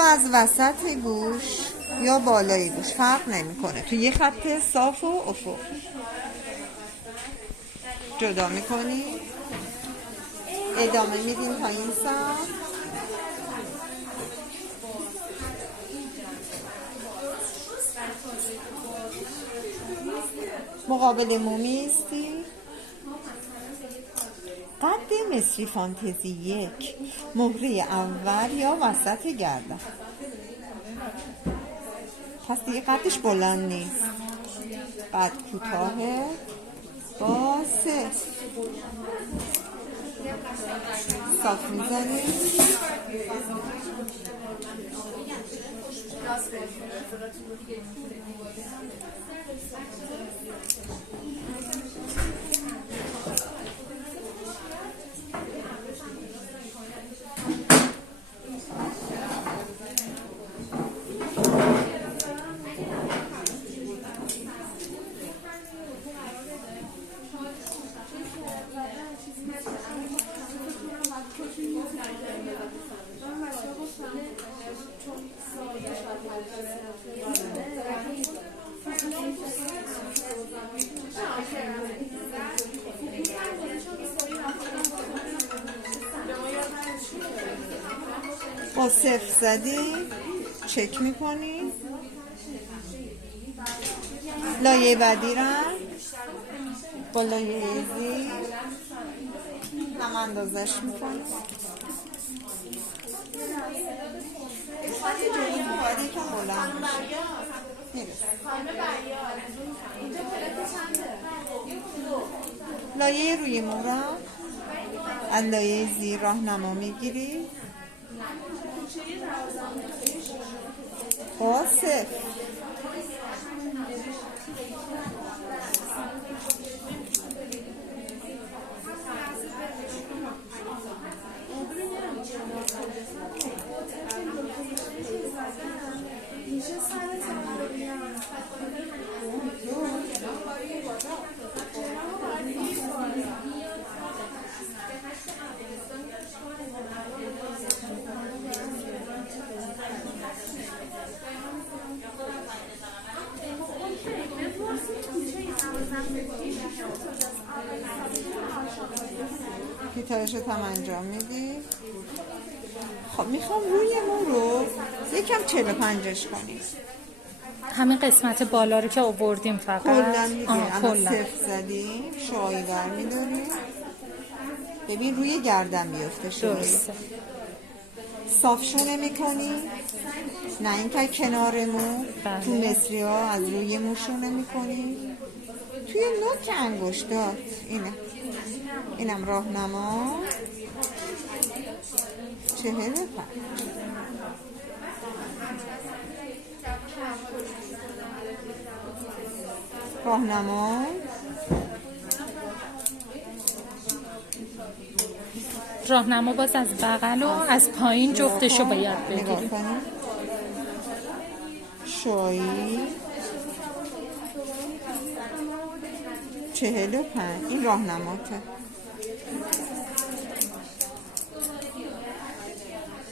از وسط گوش یا بالای گوش فرق نمیکنه، تو یه خط صاف و افق جدا میکنی، ادامه میدین تا این سمت. مقابل مومی ایستی. قد مصری فانتزی 1 مهره اول یا وسط گردن. پس دیگه قدش بلند نیست، قد کوتاهه با 3 صاف میزنی. با 0 زدی چک میکنی. لایه بعدی را با لایه زیر هم اندازش میکنی. خواهی جایی باید یکم بلند میشه. لایه روی مورا از لایه زیر راهنما میگیری با 0. پیترشت هم انجام میدی. خب میخوام روی مو رو یکم 45ش کنی. همین قسمت بالا رو که آوردیم فقط کلا دیگه اما 0 زدیم شعایی برمیداریم. ببین روی گردن بیفته شعایی. صافشونه میکنی، نه این که کنار مو. تو مصری ها از روی مو شونه میکنی توی نوک انگشتات. اینم راهنما 45. راهنما راهنما باز از بغل و از پایین جفتشو باید بگیریم. شایی 45. این راهنماته.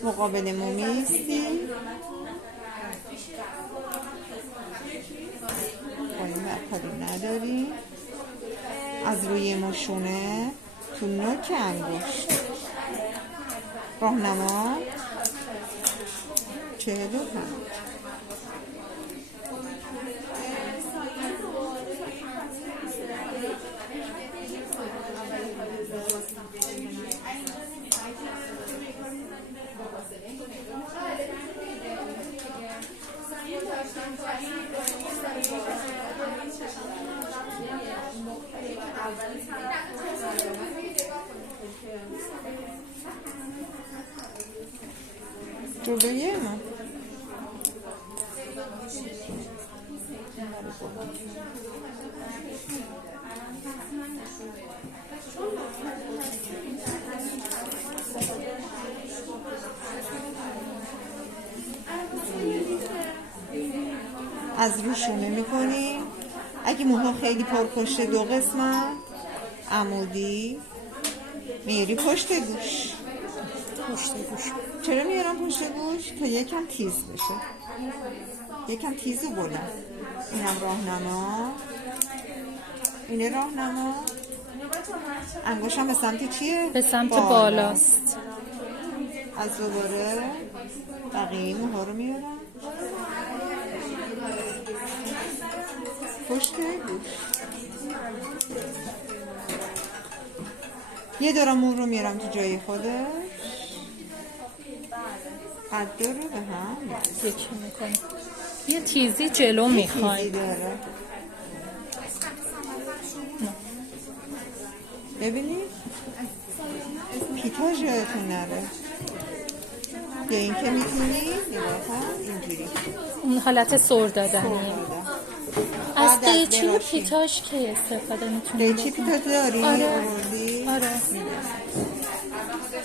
مقابل مومی ایستی. با این برکاری نداری. از روی مشونه تو نوک انگشت راهنما 45. جلوی ما از رو شونه میکنی. اگه موها خیلی پرپشت دو قسمت عمودی میری پشت گوش. پشت گوش. چرا میارم پشت گوش؟ تا یکم تیز بشه، یکم تیز و بلند. اینم راهنما، اینه راهنما. انگشتم به سمت چیه؟ به سمت بالاست. از دوباره بقیه موها رو میارم پشت گوش. یه دورم مو رو میارم تو جای خودش، قد رو به هم یکی میکنم. یه تیزی جلو میخوای. تیزی داره. ببینید پیتاژ یادتون نره. یا این که میتونی اینجوری اون حالت سر دادنیه. از قیچی و براشی. پیتاژ که استفاده میتونی قیچی پیتاژ داری؟ آره. آوردی؟ آره.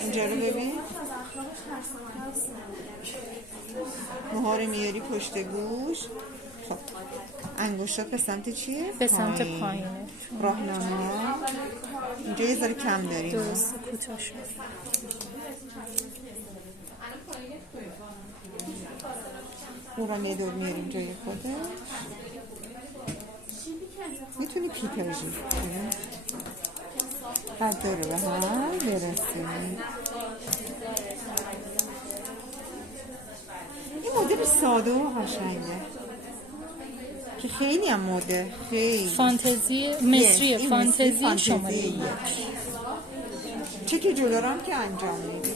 اینجا رو ببین، موها رو میاری پشت گوش. خب انگشتات به سمت چیه؟ به سمت پایینه. راهنما اینجا یه ذره کم داریم. درست کوتاه شد. اون رو یه دور میاریم جای خودش. میتونی پیتاژی قد داره به هم برسیم. این مدل ساده و قشنگه که خیلی هم مده، خیلی فانتزی مصری، این فانتزی مصری شماره یک. چک جلو رو هم که انجام میدی.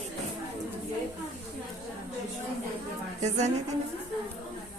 بزنید